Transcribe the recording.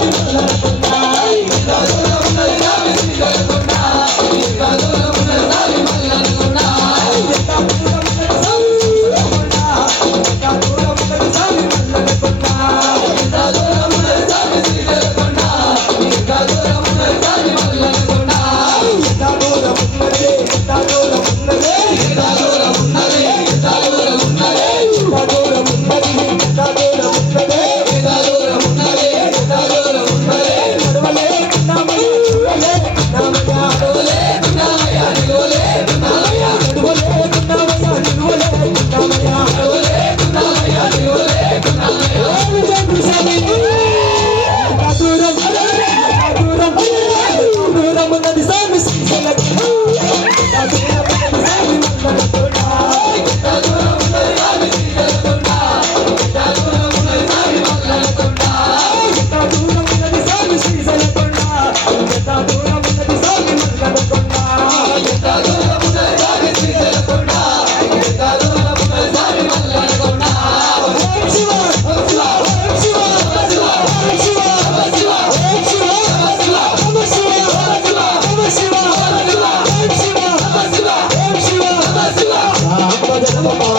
Thank you. Madura, Madura, Madura, Madura, Madura, Madura, Madura, あ!